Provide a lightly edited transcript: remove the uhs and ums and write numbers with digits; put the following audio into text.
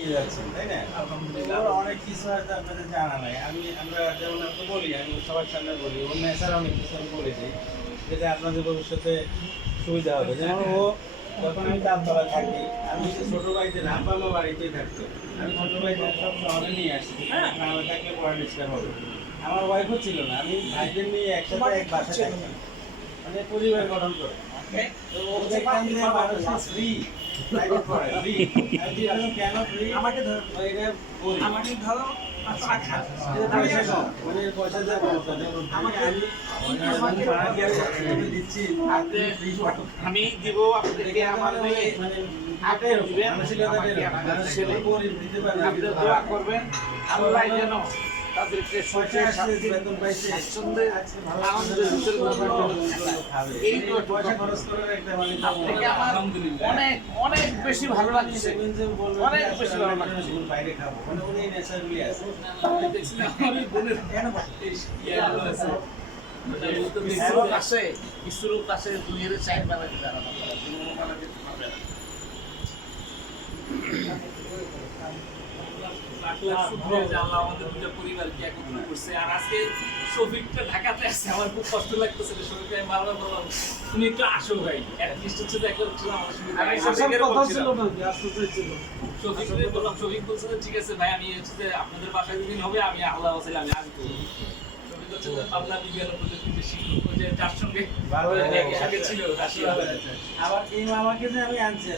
এগিয়ে যাচ্ছেন, তাই না? আলহামদুলিল্লাহ। ওর অনেক কিছু হয়তো আপনাদের জানা নাই। আমরা যেমন আপনাকে বলি, আমি সবার সামনে বলি, ওর নেশার অনেক কিছু আমি বলে দিই, যেটা আপনাদের ভবিষ্যতে সুবিধা হবে। যেমন ও যখন আমি তালতলায় থাকি, আমি যে ছোট ভাইতে আব্বা আমার বাড়িতেই থাকতো, আমি ছোট ভাইদের সব শহরে নিয়ে আসছি, হ্যাঁ, গ্রামে থাকলে পড়া ডিস্টার্ব হবে। আমার ওয়াইফও ছিল না, আমি ভাইদের নিয়ে একসাথে এক বাসায় থাকতাম, মানে পরিবার গঠন করে। তো ও যেখান থেকে মানুষ ফ্রি প্রাইভেট পড়ে ফ্রি, আমি জিজ্ঞাসা কেন ফ্রি, আমাকে ধরো, ওইটা বলি আমাকে ধরো 500 টাকা। পয়সা কম, মানে পয়সা দেওয়া কম। আমাকে- আমি ভাড়া দিয়ে দিচ্ছি, আপনি ফ্রি পড়ো। আমি দিব আপনাদেরকে আমার মেয়ে মানে এটাই হবে, মানসিকতাটা এরকম। মানুষ ছেলে গরিব দিতে পারে না, আপনারা দিতে দোয়া পারে না। করবেন আল্লাহ যেন তাদেরকে পয়সা সুখে আসছে, শান্তি বেতন পাইছে, স্বাচ্ছন্দ্যে আজকে ভালো আনন্দের ভিতরে খাবে। এই তো পয়সা খরচ করার একটা মানে আপনাকে আমার অনেক অনেক বেশি ভালো লাগছে। অনেক বেশি ভালো লাগছে। বাইরে খাবো, মানে উনি নেশাগুলি আছে। কিছুর কাছে কিছুর কাছে দুইয়ের চার বেলা যারা আমাদের দুটো পরিবারকে একত্র করছে। আর আজকে শফিকটা ঢাকাতে আছে, আমার খুব কষ্ট লাগতেছে। শফিককে আমি বারবার বললাম তুমি একটু আসো ভাই, অ্যাটলিস্ট হচ্ছে দেখা হচ্ছে আমার সঙ্গে দেখা। আসার কথা ছিল না, ব্যস্ততা ছিল। শফিককে বললাম, শফিক বলছে যে, ঠিক আছে ভাই, আমি হচ্ছে যে আপনাদের বাসায় যেদিন হবে আমি আল্লাহ বাসাইলে আমি আসবো। শফিক হচ্ছে যে পাবনা বিজ্ঞান ও প্রযুক্তিতে শিক্ষক, ওই যে যার সঙ্গে ভালো একই সাথে ছিল, আবার এই মামাকে যে আমি আনছি